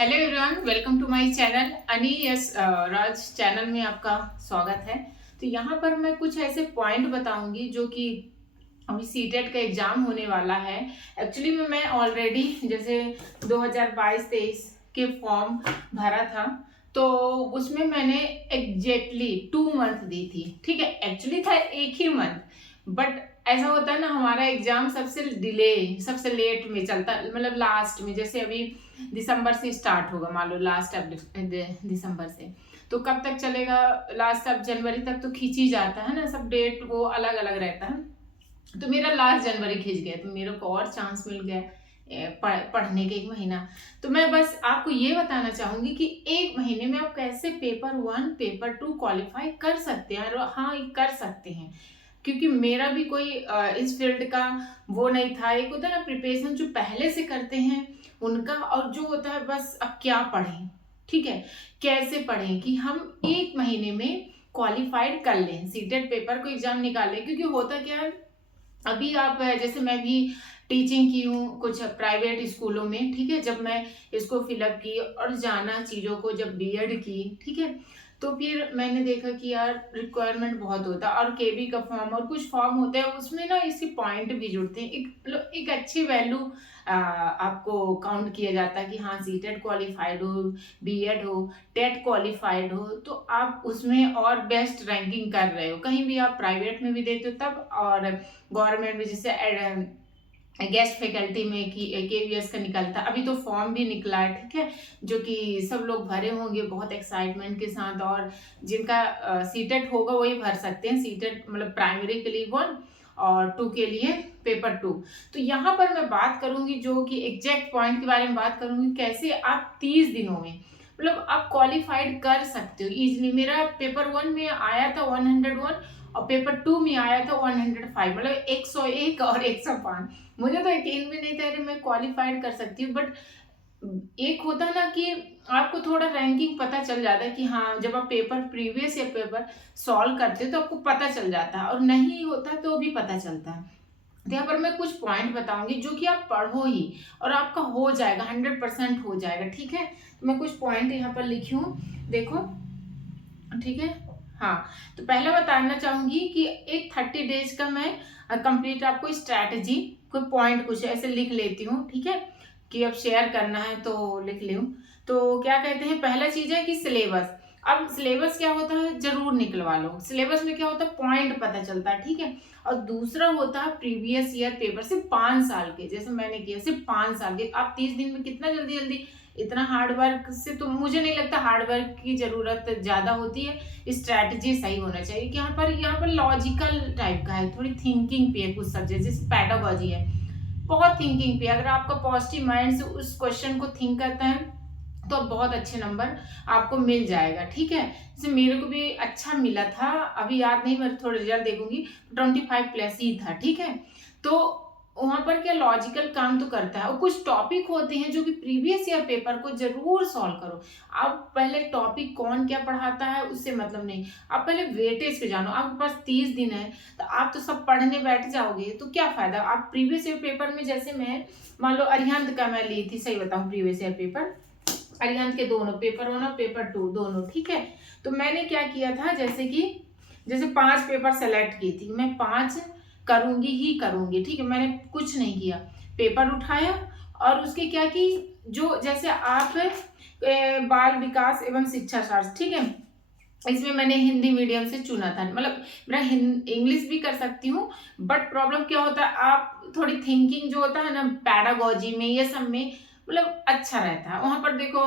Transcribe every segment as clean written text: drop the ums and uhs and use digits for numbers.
Hello everyone, welcome to my channel अनी यस Raj channel में आपका स्वागत है। तो यहाँ पर मैं कुछ ऐसे पॉइंट बताऊंगी जो कि अभी सीटेट का एग्जाम होने वाला है। एक्चुअली में मैं ऑलरेडी जैसे 2022-23 के फॉर्म भरा था, तो उसमें मैंने एग्जैक्टली 2 मंथ दी थी। ठीक है, एक्चुअली था एक ही मंथ, बट ऐसा होता है ना, हमारा एग्जाम सबसे डिले सबसे लेट में चलता, मतलब लास्ट में। जैसे अभी दिसंबर से स्टार्ट होगा, मान लो लास्ट दिसंबर से, तो कब तक चलेगा? लास्ट अब जनवरी तक तो खींच ही जाता है ना, सब डेट वो अलग अलग रहता है। तो मेरा लास्ट जनवरी खींच गया, तो मेरे को और चांस मिल गया पढ़ने के 1 महीना। तो मैं बस आपको ये बताना चाहूंगी कि 1 महीने में आप कैसे पेपर 1 पेपर 2 क्वालिफाई कर सकते हैं। और हाँ, कर सकते हैं, क्योंकि मेरा भी कोई इस फील्ड का वो नहीं था। एक होता है ना प्रिपरेशन जो पहले से करते हैं उनका, और जो होता है बस अब क्या पढ़ें। ठीक है, कैसे पढ़ें कि हम 1 महीने में क्वालिफाइड कर लें, सीटेट पेपर को एग्जाम निकालें। क्योंकि होता क्या है, अभी आप जैसे मैं भी टीचिंग की हूँ कुछ प्राइवेट स्कूलों में। ठीक है, जब मैं इसको फिलअप की और जाना चीज़ों को, जब बीएड की, ठीक है, तो फिर मैंने देखा कि यार रिक्वायरमेंट बहुत होता है, और केबी का फॉर्म और कुछ फॉर्म होते हैं उसमें ना इसके पॉइंट भी जुड़ते हैं। एक अच्छी वैल्यू आपको काउंट किया जाता है कि हाँ सीटेट क्वालिफाइड हो, बीएड हो, टेट क्वालिफाइड हो, तो आप उसमें और बेस्ट रैंकिंग कर रहे हो। कहीं भी आप प्राइवेट में भी देते हो तब, और गवर्नमेंट में जैसे गेस्ट फैकल्टी में कि केवीएस का निकलता, अभी तो फॉर्म भी निकला है। ठीक है, जो कि सब लोग भरे होंगे बहुत एक्साइटमेंट के साथ, और जिनका सीटेट होगा वही भर सकते हैं। सीटेट मतलब प्राइमरी के लिए 1 और 2 के लिए पेपर 2। तो यहाँ पर मैं बात करूंगी जो कि एग्जैक्ट पॉइंट के बारे में बात करूंगी, कैसे आप 30 दिनों में मतलब आप क्वालिफाइड कर सकते हो इजिली। मेरा पेपर 1 में आया था 101, और पेपर 2 में आया था 105, मतलब 101 और 105। मुझे तो यकीन भी नहीं था कि मैं क्वालिफाइड कर सकती हूँ। बट एक होता है ना कि आपको थोड़ा रैंकिंग पता चल जाता है कि हाँ, जब आप पेपर प्रीवियस या पेपर सॉल्व करते हो तो आपको पता चल जाता है, और नहीं होता तो भी पता चलता है। तो यहाँ पर मैं कुछ पॉइंट बताऊंगी जो कि आप पढ़ो ही और आपका हो जाएगा, 100% हो जाएगा। ठीक है, तो मैं कुछ पॉइंट यहाँ पर लिखी हूँ, देखो। ठीक है, हाँ, तो पहले बताना चाहूंगी कि एक 30 डेज का मैं कंप्लीट आपको स्ट्रैटेजी, कोई पॉइंट कुछ ऐसे लिख लेती हूँ। ठीक है, कि अब शेयर करना है तो लिख लूँ। तो क्या कहते हैं, पहला चीज है कि सिलेबस। अब सिलेबस क्या होता है, जरूर निकलवा लो। सिलेबस में क्या होता है, पॉइंट पता चलता है। ठीक है, और दूसरा होता है प्रीवियस ईयर पेपर, सिर्फ 5 साल के, जैसे मैंने किया सिर्फ 5 साल के। आप 30 दिन में कितना जल्दी जल्दी, इतना हार्ड वर्क से तो मुझे नहीं लगता हार्ड वर्क की जरूरत ज्यादा होती है। स्ट्रैटेजी सही होना चाहिए कि यहाँ पर लॉजिकल टाइप का है, थोड़ी थिंकिंग पे है कुछ सब्जेक्ट, जैसे पैडागॉजी है, बहुत थिंकिंग पे। अगर आपका पॉजिटिव माइंड से उस क्वेश्चन को थिंक करता है तो बहुत अच्छे नंबर आपको मिल जाएगा। ठीक है, जैसे मेरे को भी अच्छा मिला था, अभी याद नहीं, मैं थोड़ा रिजल्ट देखूंगी, 25+ ही था। ठीक है, तो वहां पर क्या लॉजिकल काम तो करता है, और कुछ टॉपिक होते हैं जो कि प्रीवियस ईयर पेपर को जरूर सॉल्व करो। आप पहले टॉपिक कौन क्या पढ़ाता है उससे मतलब नहीं, आप पहले वेटेज पे जानो। आपके पास 30 दिन है, तो आप तो सब पढ़ने बैठ जाओगे तो क्या फायदा। आप प्रीवियस ईयर पेपर में, जैसे मैं मान लो अरिहंत का मैं ली थी, सही बताऊं, प्रीवियस ईयर पेपर अरिहंत के दोनों, पेपर 1 और पेपर 2 दोनों। ठीक है, तो मैंने क्या किया था, जैसे 5 पेपर सेलेक्ट की थी, मैं 5 करूंगी ही करूंगी। ठीक है, मैंने कुछ नहीं किया, पेपर उठाया और उसके क्या की, जो जैसे आप बाल विकास एवं शिक्षा शास्त्र, ठीक है, इसमें मैंने हिंदी मीडियम से चुना था। मतलब मैं इंग्लिश भी कर सकती हूँ, बट प्रॉब्लम क्या होता है, आप थोड़ी थिंकिंग जो होता है ना पैडागॉजी में, ये सब में मतलब अच्छा रहता है। वहां पर देखो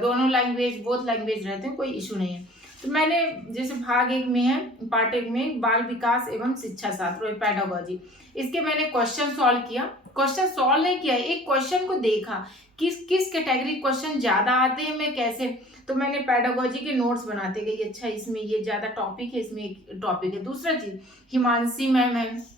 दोनों लैंग्वेज, बोथ लैंग्वेज रहते हैं, कोई इशू नहीं है। तो मैंने जैसे भाग 1 में है, पार्ट 1 में बाल विकास एवं शिक्षा शास्त्र पैडागॉजी, इसके मैंने क्वेश्चन सॉल्व किया। क्वेश्चन सॉल्व नहीं किया, एक क्वेश्चन को देखा, किस किस कैटेगरी क्वेश्चन ज्यादा आते हैं, मैं कैसे। तो मैंने पैडागॉजी के नोट्स बनाते गई, अच्छा इसमें ये ज्यादा टॉपिक है, इसमें एक टॉपिक है। दूसरा चीज, हिमांशी मैम है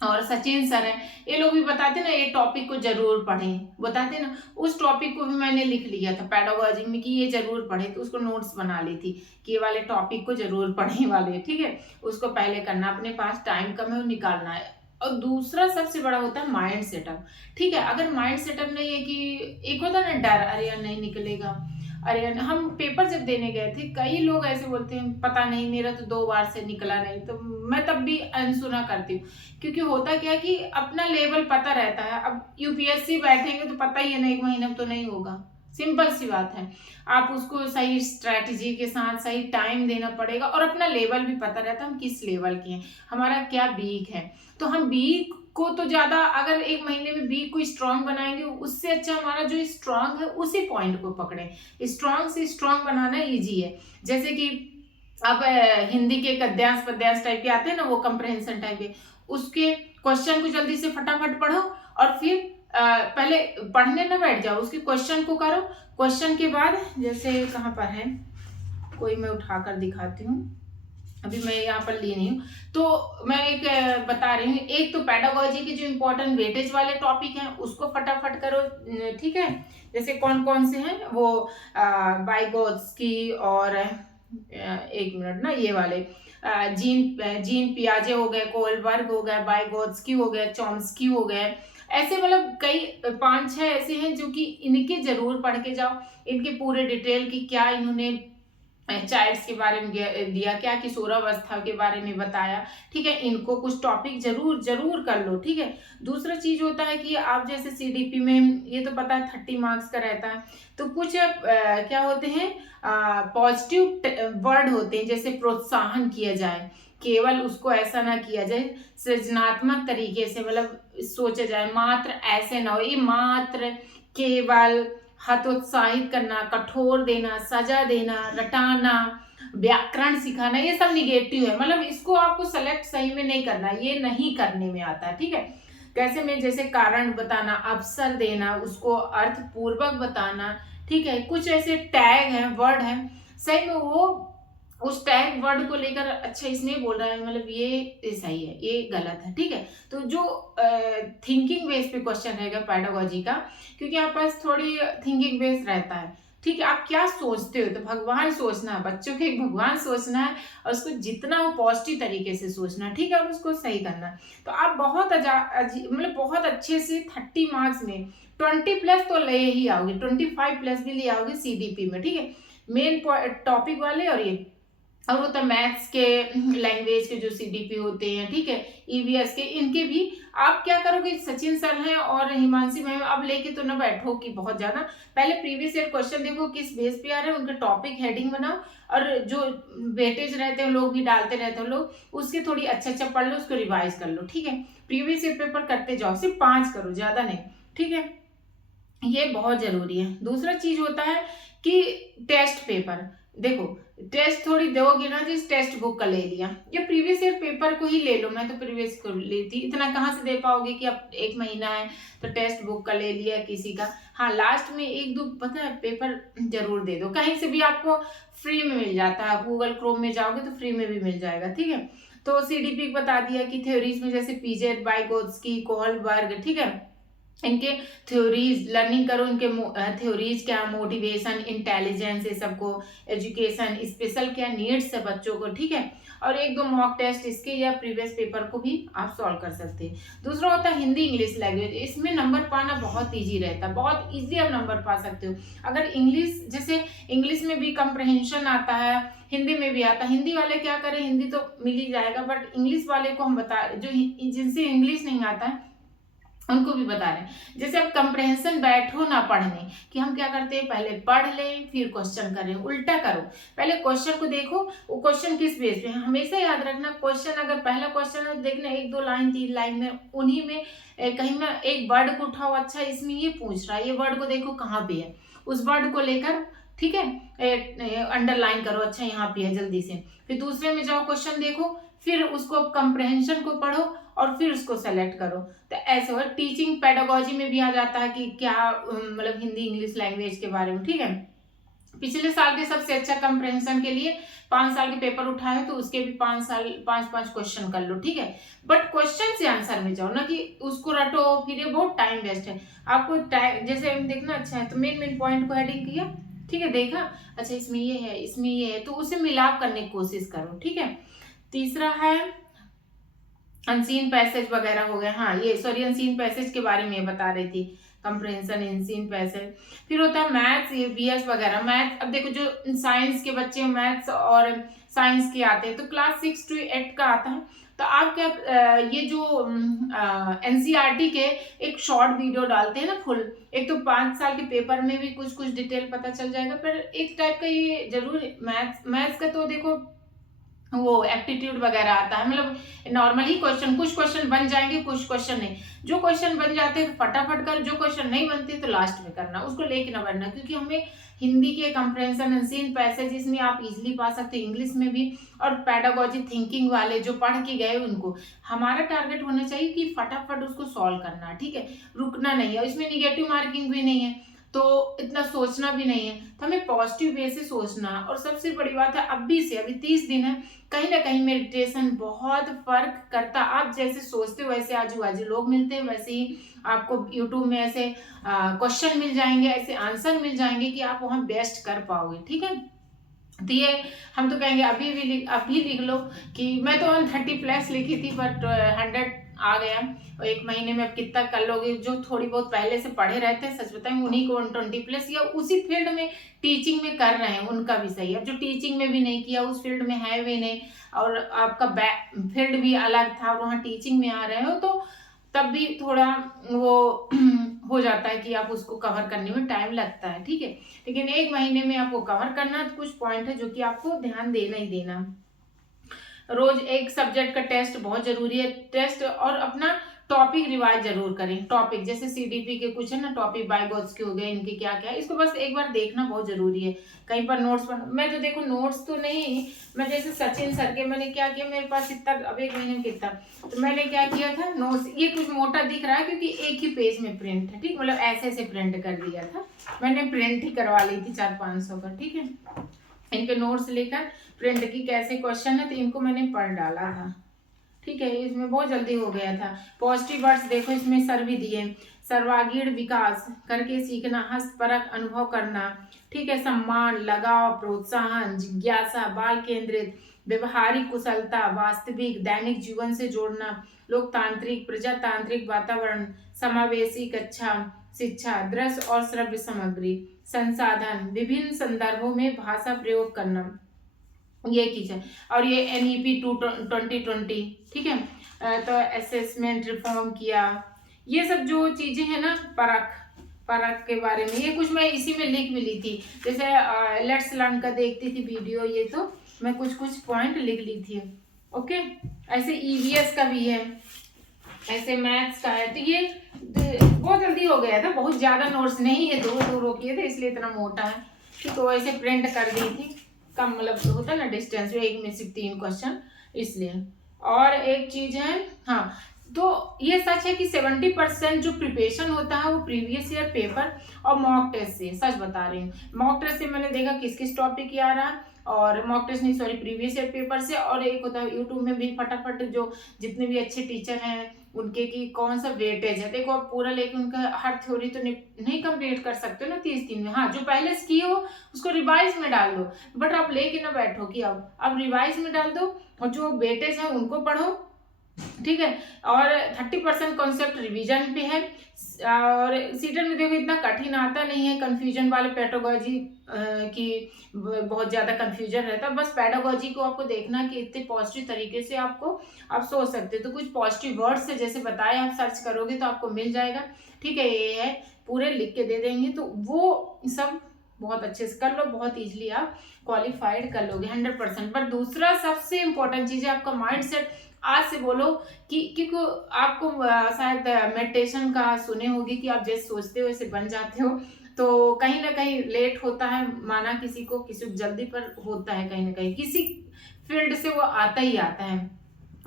और सचिन सर है, ये लोग भी बताते ना ये टॉपिक को जरूर पढ़ें, बताते ना, उस टॉपिक को भी मैंने लिख लिया था पैडागॉजी में कि ये जरूर पढ़े, तो उसको नोट्स बना ली थी कि ये वाले टॉपिक को जरूर पढ़ने वाले। ठीक है, उसको पहले करना, अपने पास टाइम कम है, निकालना है। और दूसरा सबसे बड़ा होता है माइंड सेटअप। ठीक है, अगर माइंड सेटअप नहीं है कि एक होता है ना डर, अरे यार नहीं निकलेगा, अरे यार हम पेपर जब देने गए थे कई लोग ऐसे बोलते हैं पता नहीं मेरा तो 2 बार से निकला नहीं, तो मैं तब भी अनसुना करती हूँ। क्योंकि होता क्या है कि अपना लेवल पता रहता है। अब यूपीएससी बैठेंगे तो पता ही है ना, 1 महीने में तो नहीं होगा, सिंपल सी बात है। आप उसको सही स्ट्रैटेजी के साथ सही टाइम देना पड़ेगा, और अपना लेवल भी पता रहता है हम किस लेवल के हैं, हमारा क्या वीक है। तो हम वीक को तो ज्यादा, अगर 1 महीने में वीक को स्ट्रांग बनाएंगे उससे अच्छा हमारा जो स्ट्रांग है उसी पॉइंट को पकड़े। स्ट्रांग से स्ट्रांग बनाना इजी है। जैसे कि अब हिंदी के गद्यांश पद्यांश टाइप के आते हैं ना, वो कंप्रहेंशन टाइप के, उसके क्वेश्चन को जल्दी से फटाफट पढ़ो, और फिर पहले पढ़ने ना बैठ जाओ, उसके क्वेश्चन को करो। क्वेश्चन के बाद जैसे कहाँ पर है, कोई मैं उठाकर दिखाती हूँ, अभी मैं यहाँ पर ली नहीं हूँ, तो मैं एक बता रही हूँ। एक तो पेडागोजी के जो इम्पोर्टेंट वेटेज वाले टॉपिक हैं उसको फटाफट करो, ठीक है। जैसे कौन कौन से हैं वो, बाइगोत्स्की और 1 मिनट ना, ये वाले जीन जीन पियाजे हो गए, कोलबर्ग हो गए, बाइगोत्स्की हो गए, चॉम्स्की हो गए। ऐसे मतलब कई 5-6 ऐसे हैं जो कि इनके जरूर पढ़ के जाओ। इनके पूरे डिटेल की क्या इन्होंने चाइल्ड्स के बारे में दिया, क्या किशोरावस्था के बारे में बताया, ठीक है। इनको कुछ टॉपिक जरूर जरूर कर लो, ठीक है। दूसरा चीज होता है कि आप जैसे सीडीपी में, ये तो पता है 30 मार्क्स का रहता है, तो कुछ क्या होते हैं पॉजिटिव वर्ड होते हैं, जैसे प्रोत्साहन किया जाए, केवल उसको ऐसा ना किया जाए, सृजनात्मक तरीके से मतलब सोचा जाए, मात्र ऐसे ना हो, ये मात्र, केवल, हतोत्साहित करना, कठोर देना, सजा देना, रटाना, व्याकरण सिखाना, ये सब निगेटिव है। मतलब इसको आपको सेलेक्ट सही में नहीं करना, ये नहीं करने में आता है, ठीक है। कैसे में, जैसे कारण बताना, अवसर देना, उसको अर्थ पूर्वक बताना, ठीक है। कुछ ऐसे टैग हैं, वर्ड हैं, सही में वो उस टैग वर्ड को लेकर अच्छा इसने बोल रहा है, मतलब ये सही है ये गलत है, ठीक है। तो जो थिंकिंग बेस पे क्वेश्चन रहेगा पेडागोजी का, क्योंकि आप पास थोड़ी थिंकिंग बेस रहता है, ठीक है। आप क्या सोचते हो, तो भगवान सोचना है, बच्चों के एक भगवान सोचना है, और उसको जितना हो पॉजिटिव तरीके से सोचना है, ठीक है, और उसको सही करना है। तो आप बहुत मतलब बहुत अच्छे से 30 मार्क्स में 20+ तो ले ही आओगे, 25+ भी ले आओगे सीडीपी में, ठीक है। मेन टॉपिक वाले, और ये और होता है मैथ्स के, लैंग्वेज के जो सीडीपी होते हैं, ठीक है, ईवीएस के, इनके भी आप क्या करोगे, सचिन सर हैं और हिमांशी मैम, अब लेके तो ना बैठो कि बहुत ज्यादा, पहले प्रीवियस ईयर क्वेश्चन देखो किस बेस पे आ रहे हैं, उनके टॉपिक हेडिंग बनाओ, और जो वेटेज रहते हैं लोग भी डालते रहते हैं लोग, उसके थोड़ी अच्छा पढ़ लो, उसको रिवाइज कर लो, ठीक है। प्रीवियस ईयर पेपर करते जाओ, सिर्फ 5 करो, ज्यादा नहीं, ठीक है। ये बहुत जरूरी है। दूसरा चीज होता है कि टेस्ट पेपर, देखो टेस्ट थोड़ी दोगे ना, जिस टेक्स्ट बुक का ले लिया, या प्रीवियस ईयर पेपर को ही ले लो, मैं तो प्रीवियस को लेती, इतना कहाँ से दे पाओगे कि अब 1 महीना है तो टेक्स्ट बुक का ले लिया किसी का। हाँ, लास्ट में 1-2 पता है पेपर जरूर दे दो, कहीं से भी आपको फ्री में मिल जाता है, गूगल क्रोम में जाओगे तो फ्री में भी मिल जाएगा, ठीक है। तो सीडीपी बता दिया कि थ्योरीज में जैसे पीजेट, बाइगोत्स्की, कोहलबर्ग, ठीक है, इनके थ्योरीज लर्निंग करो, इनके थ्योरीज क्या, मोटिवेशन, इंटेलिजेंस, ये सबको, एजुकेशन, स्पेशल क्या नीड्स है बच्चों को, ठीक है। और 1-2 मॉक टेस्ट इसके या प्रीवियस पेपर को भी आप सॉल्व कर सकते हैं। दूसरा होता है हिंदी इंग्लिश लैंग्वेज, इसमें नंबर पाना बहुत इजी रहता है, बहुत इजी आप नंबर पा सकते हो। अगर इंग्लिश, जैसे इंग्लिश में भी कंप्रहेंशन आता है, हिंदी में भी आता है, हिंदी वाले क्या करें, हिंदी तो मिल ही जाएगा, बट इंग्लिश वाले को हम बता, जो जिनसे इंग्लिश नहीं आता है उनको भी बता रहे हैं। जैसे अब कंप्रहेंशन बैठो ना पढ़ने, कि हम क्या करते हैं, पहले पढ़ लें फिर क्वेश्चन करें, उल्टा करो, पहले क्वेश्चन को देखो, वो क्वेश्चन किस बेस पे है, हमेशा याद रखना। क्वेश्चन अगर पहला क्वेश्चन है, देखना 1-2 लाइन 3 लाइन में, उन्हीं में कहीं में एक वर्ड को उठाओ, अच्छा इसमें ये पूछ रहा है, ये वर्ड को देखो कहाँ पे है, उस वर्ड को लेकर, ठीक है, अंडरलाइन करो, अच्छा यहाँ पे है, जल्दी से। फिर दूसरे में जाओ, क्वेश्चन देखो, फिर उसको कंप्रहेंशन को पढ़ो, और फिर उसको सेलेक्ट करो। तो ऐसे हो, टीचिंग पेडागोजी में भी आ जाता है कि क्या मतलब हिंदी इंग्लिश लैंग्वेज के बारे में, ठीक है। पिछले साल के सबसे अच्छा कंप्रहेंशन के लिए 5 साल के पेपर उठाए तो उसके भी 5 क्वेश्चन कर लो, ठीक है। बट क्वेश्चन से आंसर में जाओ, ना कि उसको रटो, फिर ये बहुत टाइम वेस्ट है आपको। टाइम जैसे देखना अच्छा है तो मेन पॉइंट को हेडिंग किया, ठीक है, देखा अच्छा इसमें ये है, इसमें ये है, तो उसे मिलाप करने की कोशिश करो, ठीक है। तीसरा है अनसीन पैसेज वगैरह हो गए, हाँ ये सॉरी अनसीन पैसेज के बारे में बता रही थी, कंप्रहेंशन अनसीन पैसेज। फिर होता है मैथ्स, बीएस वगैरह। मैथ, अब देखो जो साइंस के बच्चे मैथ्स और साइंस के आते हैं तो क्लास 6 to 8 का आता है। तो आप क्या ये जो एनसीईआरटी के एक शॉर्ट वीडियो डालते हैं ना फुल, एक तो 5 साल के पेपर में भी कुछ कुछ डिटेल पता चल जाएगा, पर एक टाइप का ये जरूर मैथ्स मैथ्स का तो देखो वो एप्टीट्यूड वगैरह आता है, मतलब नॉर्मल ही क्वेश्चन, कुछ क्वेश्चन बन जाएंगे कुछ क्वेश्चन नहीं। जो क्वेश्चन बन जाते हैं तो फटाफट कर, जो क्वेश्चन नहीं बनते तो लास्ट में करना, उसको लेके ना बढ़ना, क्योंकि हमें हिंदी के कंप्रहेंशन अनसीन पैसेज इसमें आप इजीली पा सकते हो, इंग्लिश में भी। और पेडागोजी थिंकिंग वाले जो पढ़ के गए उनको हमारा टारगेट होना चाहिए कि फटाफट उसको सॉल्व करना, ठीक है, रुकना नहीं है। इसमें निगेटिव मार्किंग भी नहीं है तो इतना सोचना भी नहीं है, तो हमें पॉजिटिव वे से सोचना। और सबसे बड़ी बात है अभी से, अभी 30 दिन है, कहीं ना कहीं मेडिटेशन बहुत फर्क करता। आप जैसे सोचते हो वैसे आजू बाजू लोग मिलते हैं, वैसे ही आपको यूट्यूब में ऐसे क्वेश्चन मिल जाएंगे, ऐसे आंसर मिल जाएंगे कि आप वहाँ बेस्ट कर पाओगे, ठीक है। तो ये हम तो कहेंगे अभी लिख लो कि मैं तो 130+ लिखी थी, बट 100 आ गया। और 1 महीने में अब कितना कर लोगे, जो थोड़ी बहुत पहले से पढ़े रहते हैं सच बताएं उन्हीं को 120+ या उसी फील्ड में टीचिंग में कर रहे हैं उनका भी सही है। अब जो टीचिंग में भी नहीं किया, उस फील्ड में है भी नहीं, और आपका फील्ड भी अलग था और वहाँ टीचिंग में आ रहे हो, तो तब भी थोड़ा वो हो जाता है कि आप उसको कवर करने में टाइम लगता है, ठीक है। लेकिन 1 महीने में आपको कवर करना, तो कुछ पॉइंट है जो कि आपको ध्यान देना ही देना। रोज एक सब्जेक्ट का टेस्ट बहुत जरूरी है, टेस्ट, और अपना टॉपिक रिवाइज जरूर करें। टॉपिक जैसे सीडीपी के कुछ है ना टॉपिक, बाइगॉट्स के हो गए, इनके क्या क्या है, इसको बस एक बार देखना बहुत जरूरी है। कहीं पर नोट्स पर मैं तो देखो नोट्स तो नहीं, मैं जैसे सचिन सर के मैंने क्या किया, मेरे पास इतना अब 1 महीने में कितना, तो मैंने क्या किया था नोट्स, ये कुछ मोटा दिख रहा है क्योंकि एक ही पेज में प्रिंट है, ठीक, मतलब ऐसे ऐसे प्रिंट कर दिया था मैंने, प्रिंट ही करवा ली थी 400-500 का, ठीक है। इनके नोट्स लेकर प्रिंट की कैसे क्वेश्चन है तो इनको मैंने पढ़ डाला था, ठीक है। इसमें बहुत जल्दी हो गया था। पॉजिटिव वर्ड्स देखो इसमें सर भी दिए, सर्वागीण विकास करके सीखना, हस्तपरक अनुभव करना, ठीक है, सम्मान, लगाव, प्रोत्साहन, जिज्ञासा, बाल केंद्रित, व्यवहारिक कुशलता, वास्तविक, दैनिक जीवन से जोड़ना, लोकतांत्रिक, प्रजातांत्रिक वातावरण, समावेशी कक्षा शिक्षा, दृश्य और श्रव्य सामग्री, संसाधन, विभिन्न संदर्भों में भाषा प्रयोग करना, ये कीजिए। और ये NEP 2020, ठीक है। तो असेसमेंट रिफॉर्म किया, ये सब जो चीजें हैं ना, परख परख के बारे में, ये कुछ मैं इसी में लिख भी ली थी। जैसे लेट्स लर्न का देखती थी वीडियो, ये तो मैं कुछ कुछ पॉइंट लिख ली थी, ओके। ऐसे EVS का भी है, ऐसे मैथ्स का है, तो ये बहुत जल्दी हो गया था, बहुत ज्यादा नोट्स नहीं है, दो दो रो किए थे इसलिए इतना मोटा है, तो ऐसे प्रिंट कर दी थी, कम मतलब होता है ना डिस्टेंस, एक में सिर्फ 3 क्वेश्चन इसलिए। और एक चीज है, हाँ, तो ये सच है कि 70% जो प्रिपरेशन होता है वो प्रीवियस ईयर पेपर और मॉक टेस्ट से, सच बता रही हूँ। मॉक टेस्ट से मैंने देखा किस किस टॉपिक की आ रहा है, और मॉक टेस्ट नहीं सॉरी प्रीवियस ईयर पेपर से। और एक होता है यूट्यूब में भी फटाफट जो जितने भी अच्छे टीचर हैं उनके की कौन सा वेटेज है, देखो आप पूरा लेके उनका हर थ्योरी तो नहीं कंप्लीट कर सकते ना 30 दिन में। हाँ, जो पहले किए हो उसको रिवाइज में डाल दो, बट आप लेके ना बैठो कि अब रिवाइज में डाल दो, और जो वेटेज है उनको पढ़ो, ठीक है। और 30% कॉन्सेप्ट रिवीजन पे है। और सीटेट में देखो इतना कठिन आता नहीं है, कंफ्यूजन वाले पेडागोजी की बहुत ज्यादा कंफ्यूजन रहता है, बस पेडागोजी को आपको देखना कि इतने पॉजिटिव तरीके से आपको आप सोच सकते हो। तो कुछ पॉजिटिव वर्ड्स है जैसे बताए, आप सर्च करोगे तो आपको मिल जाएगा, ठीक है। ये है पूरे लिख के दे देंगे, तो वो सब बहुत अच्छे से कर लो, बहुत इजीली आप क्वालिफाइड कर लोगे 100%। पर दूसरा सबसे इंपॉर्टेंट चीज है आपका माइंड सेट। आज से बोलो कि क्योंकि आपको शायद मेडिटेशन का सुने होगी कि आप जैसे सोचते हो वैसे बन जाते हो, तो कहीं ना कहीं लेट होता है, माना किसी को जल्दी पर होता है, कहीं ना कहीं किसी फील्ड से वो आता ही आता है।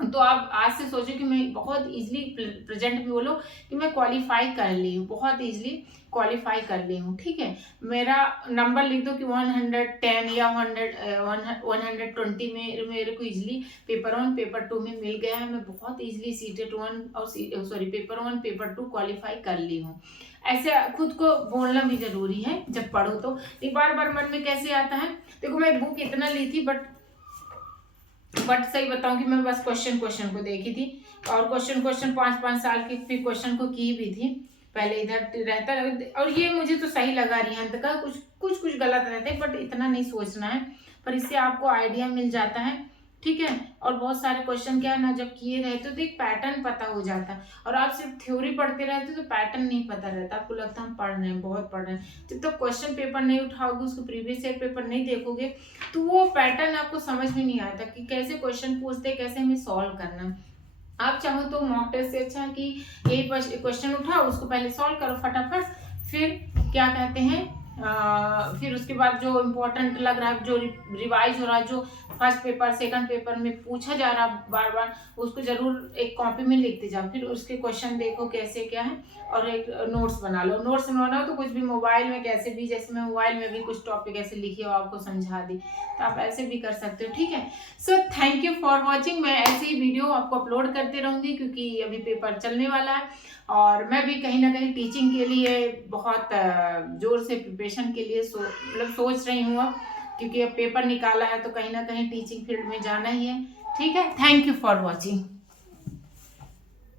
तो आप आज से सोचो कि मैं बहुत इजीली प्रेजेंट में बोलो कि मैं क्वालिफाई कर ली हूँ, बहुत इजीली क्वालिफाई कर ली हूँ, ठीक है। मेरा नंबर लिख दो कि 110 या 120 में मेरे को इजीली पेपर 1 पेपर 2 में मिल गया है। मैं बहुत इजीली सीटेट 1 और सॉरी पेपर 1 पेपर 2 क्वालिफाई कर ली हूँ। ऐसे खुद को बोलना भी जरूरी है जब पढ़ो तो। बार बार मन में कैसे आता है, देखो मैं बुक इतना ली थी बट बट सही बताऊं कि मैं बस क्वेश्चन क्वेश्चन को देखी थी, और क्वेश्चन 5-5 साल की फिर क्वेश्चन को की भी थी पहले इधर रहता। और ये मुझे तो सही लगा रिहंत का, कुछ गलत रहते बट इतना नहीं सोचना है, पर इससे आपको आइडिया मिल जाता है, ठीक है। और बहुत सारे क्वेश्चन क्या है ना, जब किए रहते हो तो एक पैटर्न पता हो जाता है, और आप सिर्फ थ्योरी पढ़ते रहते हो तो पैटर्न नहीं पता रहता, आपको लगता है हम पढ़ रहे हैं, बहुत पढ़ रहे हैं। जब तक क्वेश्चन पेपर नहीं उठाओगे, उसको प्रीवियस ईयर पेपर नहीं देखोगे, तो वो पैटर्न आपको समझ में नहीं आता कि कैसे क्वेश्चन पूछते, कैसे हमें सॉल्व करना है। आप चाहो तो मॉक टेस्ट से अच्छा है कि यही क्वेश्चन उठाओ, उसको पहले सॉल्व करो फटाफट, फिर क्या कहते हैं फिर उसके बाद जो इम्पोर्टेंट लग रहा है, जो रिवाइज हो रहा है, जो फर्स्ट पेपर सेकंड पेपर में पूछा जा रहा है बार बार, उसको जरूर एक कॉपी में लिखते जाओ, फिर उसके क्वेश्चन देखो कैसे क्या है, और एक नोट्स बना लो। नोट्स बनाना हो तो कुछ भी मोबाइल में, कैसे भी, जैसे मैं मोबाइल में भी कुछ टॉपिक ऐसे लिखी हो आपको समझा दी, तो आप ऐसे भी कर सकते हो, ठीक है। So thank you for watching. मैं ऐसे ही वीडियो आपको अपलोड करते रहूंगी, क्योंकि अभी पेपर चलने वाला है, और मैं भी कहीं ना कहीं टीचिंग के लिए बहुत जोर से प्रिपरेशन के लिए मतलब सोच रही हूँ अब, क्योंकि अब पेपर निकाला है तो कहीं ना कहीं टीचिंग फील्ड में जाना ही है, ठीक है। Thank you for watching.